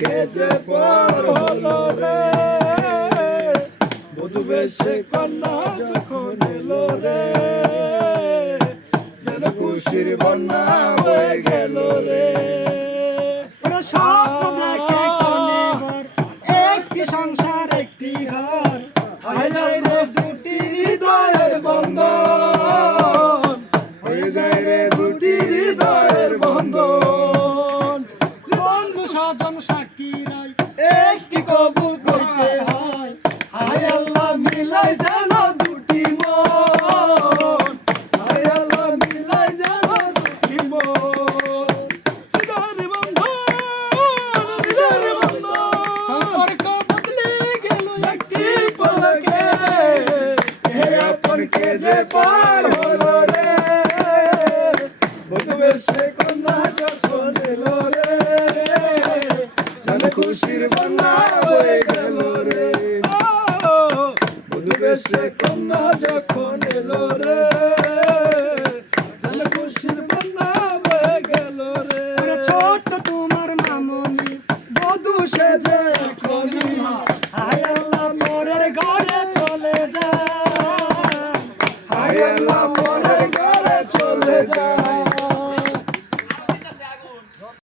কে যে পর হলো রে, বধূ বেশে কন্যা যখন এলো রে, যেন খুশির বন্যা হয়ে গেল রে। স্বপ্ন দেখে শনিবার একটি সংসার একটি ঘর, হয়ে যায় রে দুটি হৃদয়ের বন্ধন, হয়ে যায় রে দুটি হৃদয়ের বন্ধন। বন্ধু স্বজন সাক্ষী রায় একটি কবুল করতে হয়, হায় আল্লাহ মিলাই যেন দুটি মন, হায় আল্লাহ মিলাই যেন দুটি মন। হৃদয়ের বন্ধন, হৃদয়ের বন্ধন, সম্পর্ক বদলে গেল একটি পলকে, হে আপন কে যে পার হলো রে, বধূ বেশে কন্যা যখন এলো রে, যেন খুশির বন্যা হয়ে গেল রে। বধূ বেশে কন্যা যখন